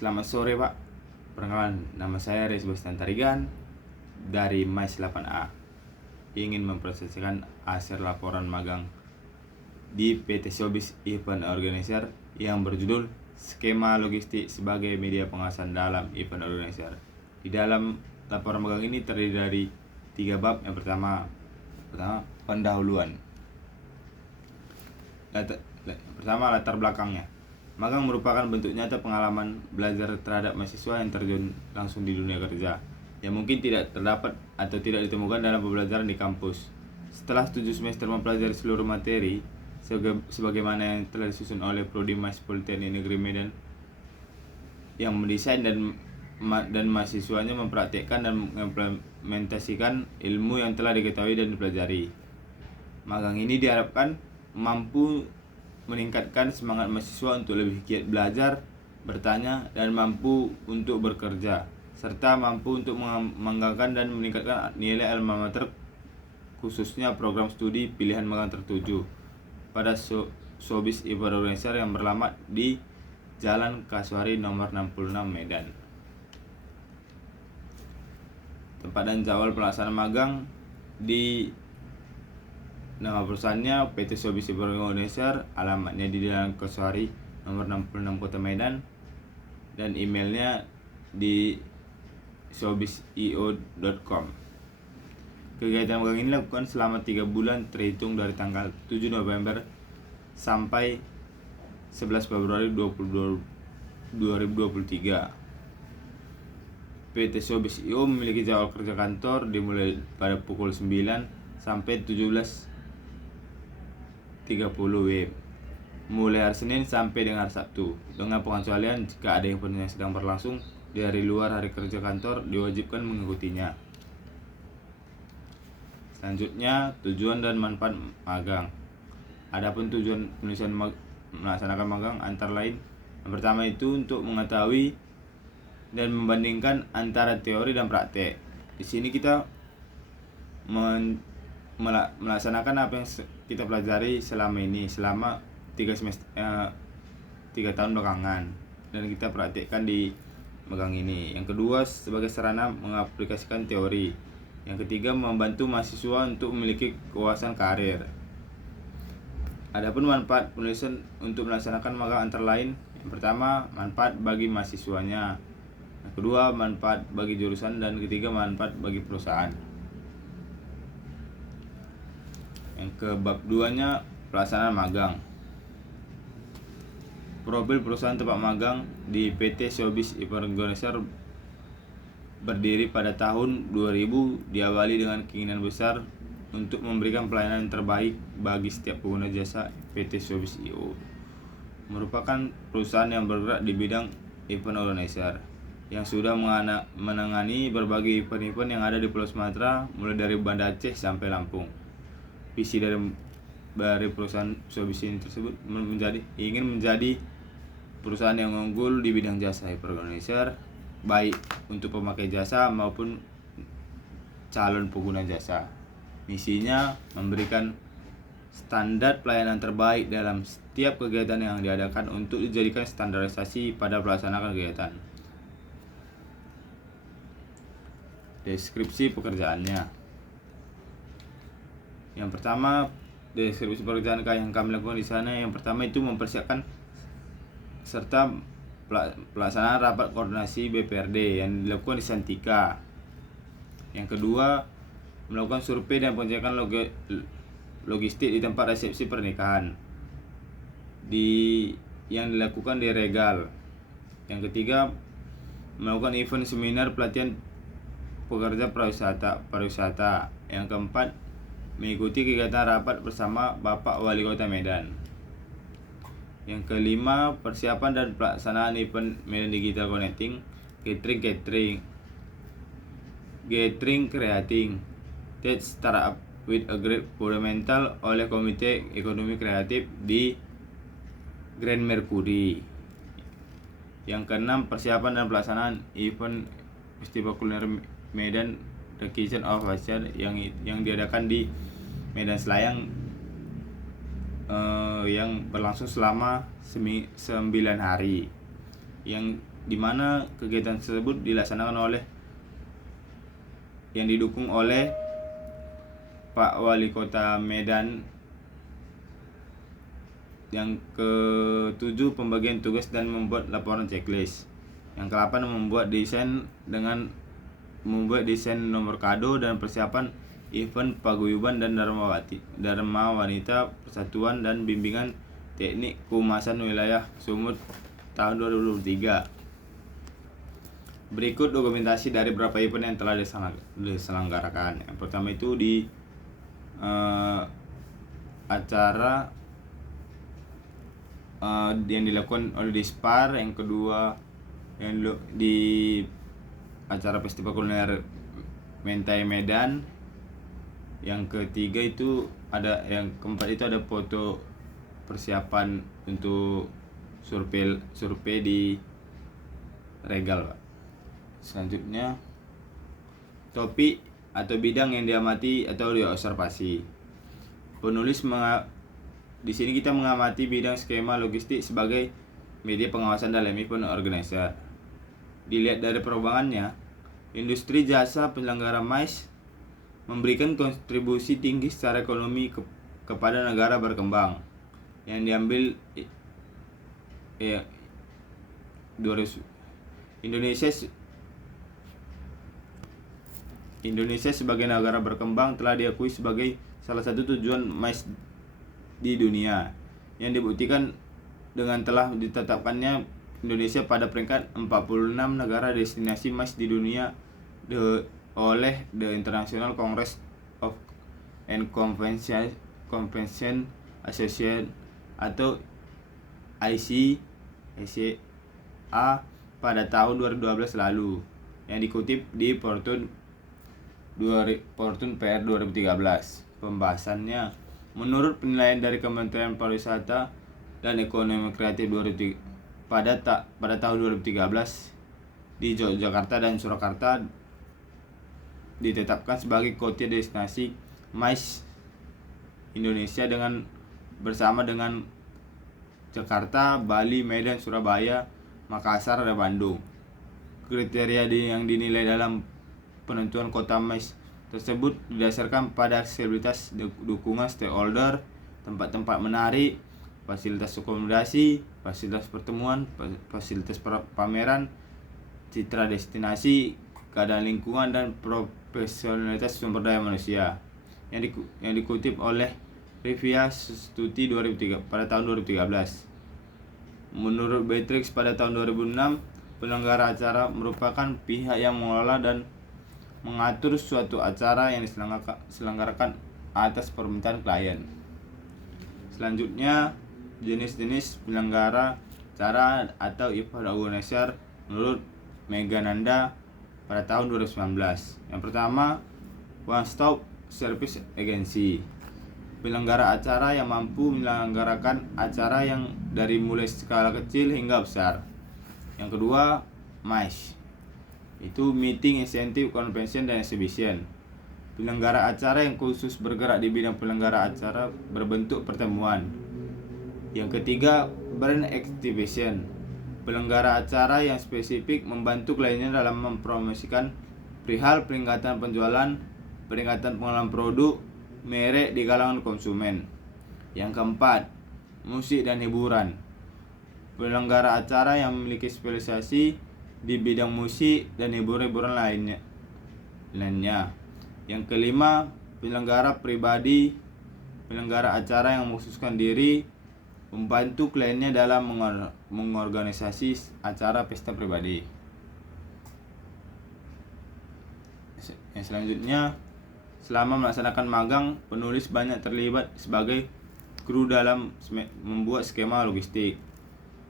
Selamat sore Pak. Perkenalkan, nama saya Resbostan Tarigan dari MAIS 8A. Ingin memproseskan hasil laporan magang di PT Showbiz Event Organizer yang berjudul Skema Logistik sebagai Media Pengawasan dalam Event Organizer. Di dalam laporan magang ini terdiri dari 3 bab. Yang pertama pendahuluan. Pertama, latar belakangnya. Magang merupakan bentuk nyata pengalaman belajar terhadap mahasiswa yang terjun langsung di dunia kerja, yang mungkin tidak terdapat atau tidak ditemukan dalam pembelajaran di kampus. Setelah 7 semester mempelajari seluruh materi, sebagaimana yang telah disusun oleh Prodi MAIS Politeknik Negeri Medan, yang mendesain dan mahasiswanya mempraktikkan dan mengimplementasikan ilmu yang telah diketahui dan dipelajari. Magang ini diharapkan mampu meningkatkan semangat mahasiswa untuk lebih giat belajar, bertanya, dan mampu untuk bekerja, serta mampu untuk mengembangkan dan meningkatkan nilai alma mater, khususnya program studi pilihan magang tertuju pada Showbiz Event Organizer yang beralamat di Jalan Kasuari nomor 66 Medan. Tempat dan jadwal pelaksanaan magang di nama perusahaannya PT Showbiz Event Organizer, alamatnya di Jalan Kasuari nomor 66 Kota Medan, dan emailnya di showbizio.com. Kegiatan magang ini dilakukan selama 3 bulan terhitung dari tanggal 7 November sampai 11 Februari 2023. PT Showbiz IO memiliki jadwal kerja kantor dimulai pada pukul 9 sampai 17.30 WIB, mulai hari Senin sampai dengan hari Sabtu, dengan pengecualian jika ada event yang sedang berlangsung dari luar hari kerja kantor diwajibkan mengikutinya. Selanjutnya, tujuan dan manfaat magang. Adapun tujuan penulisan melaksanakan magang antara lain, yang pertama itu untuk mengetahui dan membandingkan antara teori dan praktek. Di sini kita melaksanakan apa yang kita pelajari selama 3 tahun belakangan, dan kita praktikkan di magang ini. Yang kedua, sebagai sarana mengaplikasikan teori. Yang ketiga, membantu mahasiswa untuk memiliki kewawasan karir. Adapun manfaat penulisan untuk melaksanakan magang antara lain, yang pertama, manfaat bagi mahasiswanya. Yang kedua, manfaat bagi jurusan, dan ketiga, manfaat bagi perusahaan. Yang ke bab 2-nya, pelaksanaan magang. Profil perusahaan tempat magang di PT Showbiz Event Organizer berdiri pada tahun 2000, diawali dengan keinginan besar untuk memberikan pelayanan yang terbaik bagi setiap pengguna jasa. PT Showbiz IO merupakan perusahaan yang bergerak di bidang event organizer yang sudah menangani berbagai event-event yang ada di Pulau Sumatera, mulai dari Banda Aceh sampai Lampung. Visi dari perusahaan Showbiz ini tersebut ingin menjadi perusahaan yang unggul di bidang jasa event organizer, baik untuk pemakai jasa maupun calon pengguna jasa. Misinya memberikan standar pelayanan terbaik dalam setiap kegiatan yang diadakan untuk dijadikan standarisasi pada pelaksanaan kegiatan. Deskripsi pekerjaannya. Yang pertama, deskripsi pekerjaan yang kami lakukan di sana, yang pertama itu mempersiapkan serta pelaksanaan rapat koordinasi BPRD yang dilakukan di Santika. Yang kedua, melakukan survei dan pengecekan logistik di tempat resepsi pernikahan yang dilakukan di Regal. Yang ketiga, melakukan event seminar pelatihan pekerja pariwisata. Yang keempat, mengikuti kegiatan rapat bersama Bapak Wali Kota Medan. Yang kelima, persiapan dan pelaksanaan event Medan Digital Connecting, Gathering Creating, TED Startup with a Great Fundamental oleh Komite Ekonomi Kreatif di Grand Mercury. Yang keenam, persiapan dan pelaksanaan event Festival Kuliner Medan The Kitchen of Fashion yang diadakan di Medan Selayang, yang berlangsung selama 9 hari, yang di mana kegiatan tersebut dilaksanakan oleh yang didukung oleh Pak Wali Kota Medan. Yang ke-7 pembagian tugas dan membuat laporan checklist. Yang ke-8 membuat desain nomor kado dan persiapan event paguyuban dan Dharma Wanita Persatuan dan bimbingan teknik kehumasan wilayah Sumut tahun 2023. Berikut dokumentasi dari beberapa event yang telah diselenggarakan. Yang pertama itu di acara yang dilakukan oleh Dispar. Yang kedua yang di acara Festival Kuliner Mentai Medan. Yang ketiga itu ada, yang keempat itu ada foto persiapan untuk survei di Regal, Pak. Selanjutnya, topik atau bidang yang diamati atau diobservasi. Penulis di sini kita mengamati bidang skema logistik sebagai media pengawasan dalam event organizer. Dilihat dari perkembangannya, industri jasa penyelenggara MICE memberikan kontribusi tinggi secara ekonomi kepada negara berkembang. Yang diambil Indonesia sebagai negara berkembang telah diakui sebagai salah satu tujuan MICE di dunia, yang dibuktikan dengan telah ditetapkannya Indonesia pada peringkat 46 negara destinasi MICE di dunia oleh The International Congress of and Convention Association atau ICA pada tahun 2012 lalu, yang dikutip di Fortune PR 2013. Pembahasannya, menurut penilaian dari Kementerian Pariwisata dan Ekonomi Kreatif pada tahun 2013, di Yogyakarta dan Surakarta ditetapkan sebagai kota destinasi MICE Indonesia bersama dengan Jakarta, Bali, Medan, Surabaya, Makassar, dan Bandung. Kriteria yang dinilai dalam penentuan kota MICE tersebut didasarkan pada aksesibilitas dukungan stakeholder, tempat-tempat menarik, fasilitas akomodasi, fasilitas pertemuan, fasilitas pameran, citra destinasi, keadaan lingkungan, dan profesionalitas sumber daya manusia. Yang dikutip oleh Rivia Stuti pada tahun 2013. Menurut Beatrix pada tahun 2006, penyelenggara acara merupakan pihak yang mengelola dan mengatur suatu acara yang diselenggarakan atas permintaan klien. Selanjutnya, jenis-jenis penyelenggara acara atau event organizer menurut Megananda pada tahun 2019. Yang pertama, One Stop Service Agency. Penyelenggara acara yang mampu menyelenggarakan acara yang dari mulai skala kecil hingga besar. Yang kedua, MICE. Itu Meeting, Incentive, Convention, dan Exhibition. Penyelenggara acara yang khusus bergerak di bidang penyelenggara acara berbentuk pertemuan. Yang ketiga, Brand Activation. Penyelenggara acara yang spesifik membantu kliennya dalam mempromosikan perihal peningkatan penjualan, peningkatan pengenalan produk, merek di kalangan konsumen. Yang keempat, musik dan hiburan. Penyelenggara acara yang memiliki spesialisasi di bidang musik dan hiburan lainnya. Yang kelima, penyelenggara pribadi. Penyelenggara acara yang mengkhususkan diri membantu kliennya dalam mengorganisasi acara pesta pribadi. Yang selanjutnya, selama melaksanakan magang, penulis banyak terlibat sebagai kru dalam membuat skema logistik.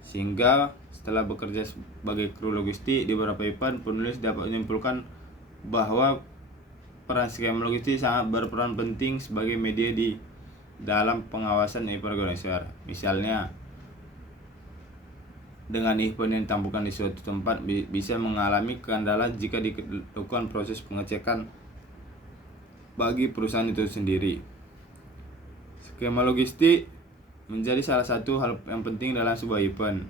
Sehingga setelah bekerja sebagai kru logistik di beberapa event, penulis dapat menyimpulkan bahwa peran skema logistik sangat berperan penting sebagai media di dalam pengawasan event organizer. Misalnya, dengan event yang ditampilkan di suatu tempat bisa mengalami kendala jika dilakukan proses pengecekan bagi perusahaan itu sendiri. Skema logistik menjadi salah satu hal yang penting dalam sebuah event.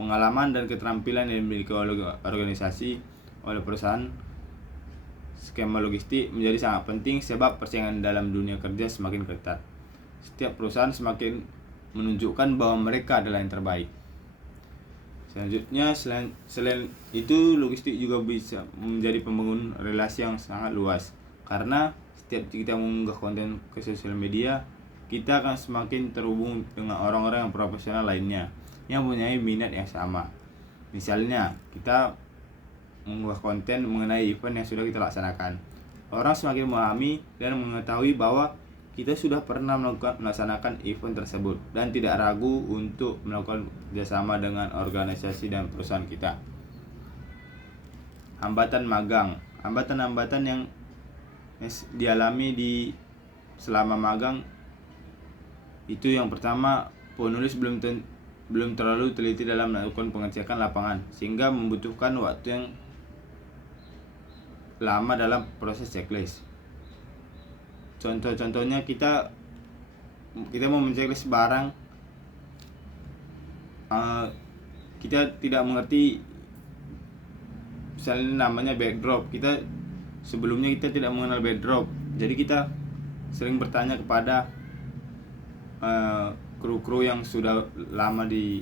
pengalaman dan keterampilan yang dimiliki oleh organisasi oleh perusahaan. Skema logistik menjadi sangat penting sebab persaingan dalam dunia kerja semakin ketat. Setiap perusahaan semakin menunjukkan bahwa mereka adalah yang terbaik. Selanjutnya, selain itu, logistik juga bisa menjadi pembangun relasi yang sangat luas. Karena setiap kita mengunggah konten ke sosial media, kita akan semakin terhubung dengan orang-orang yang profesional lainnya yang mempunyai minat yang sama. Misalnya, kita mengunggah konten mengenai event yang sudah kita laksanakan. Orang semakin memahami dan mengetahui bahwa kita sudah pernah melaksanakan event tersebut dan tidak ragu untuk melakukan kerjasama dengan organisasi dan perusahaan kita. Hambatan magang. Hambatan-hambatan yang dialami selama magang itu yang pertama, penulis belum terlalu teliti dalam melakukan pengecekan lapangan sehingga membutuhkan waktu yang lama dalam proses checklist. Contohnya kita mau menceklis barang, kita tidak mengerti misalnya namanya backdrop. Sebelumnya kita tidak mengenal backdrop, jadi kita sering bertanya kepada kru yang sudah lama di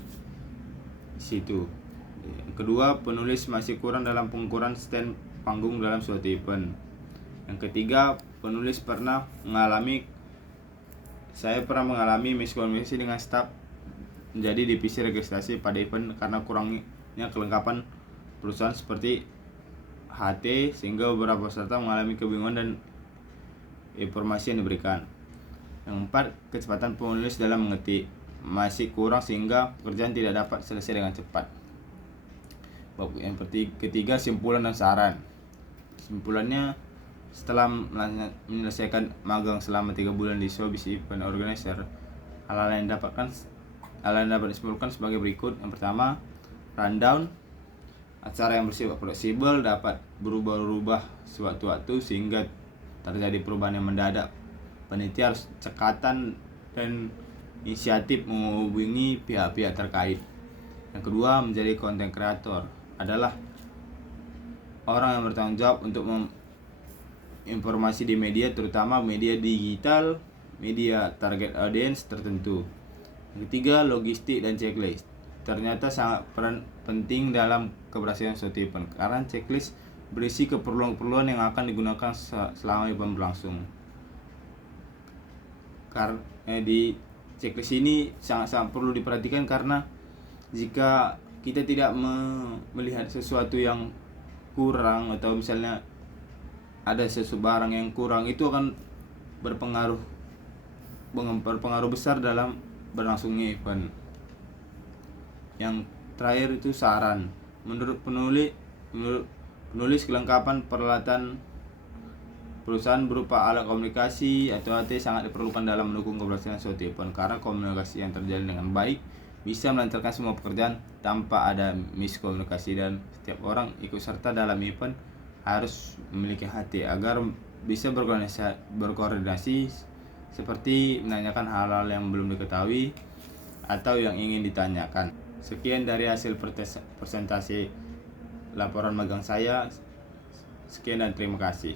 situ. Kedua, penulis masih kurang dalam pengukuran stand panggung dalam suatu event. Yang ketiga, penulis saya pernah mengalami miskomunikasi dengan staf menjadi divisi registrasi pada event karena kurangnya kelengkapan perusahaan seperti HT, sehingga beberapa peserta mengalami kebingungan dan informasi yang diberikan. Yang keempat, kecepatan penulis dalam mengetik masih kurang sehingga pekerjaan tidak dapat selesai dengan cepat. Yang ketiga, simpulan dan saran. Kesimpulannya, setelah menyelesaikan magang selama 3 bulan di Showbiz Event Organizer, hal yang dapat disimpulkan sebagai berikut. Yang pertama, rundown. Acara yang bersifat fleksibel dapat berubah-ubah sewaktu-waktu sehingga terjadi perubahan yang mendadak. Panitia harus cekatan dan inisiatif menghubungi pihak-pihak terkait. Yang kedua, menjadi konten kreator adalah orang yang bertanggung jawab untuk informasi di media, terutama media digital, media target audience tertentu. Yang ketiga, logistik dan checklist. Ternyata sangat peran penting dalam keberhasilan suatu event karena checklist berisi keperluan-keperluan yang akan digunakan selama event berlangsung. Di checklist ini sangat perlu diperhatikan karena jika kita tidak melihat sesuatu yang kurang atau misalnya ada sesuatu barang yang kurang, itu akan berpengaruh besar dalam berlangsungnya event. Yang terakhir itu saran. Menurut penulis kelengkapan peralatan perusahaan berupa alat komunikasi atau AT sangat diperlukan dalam mendukung keberhasilan suatu event karena komunikasi yang terjalin dengan baik bisa melancarkan semua pekerjaan tanpa ada miskomunikasi, dan setiap orang ikut serta dalam event harus memiliki hati agar bisa berkoordinasi seperti menanyakan hal-hal yang belum diketahui atau yang ingin ditanyakan. Sekian dari hasil presentasi laporan magang saya. Sekian dan terima kasih.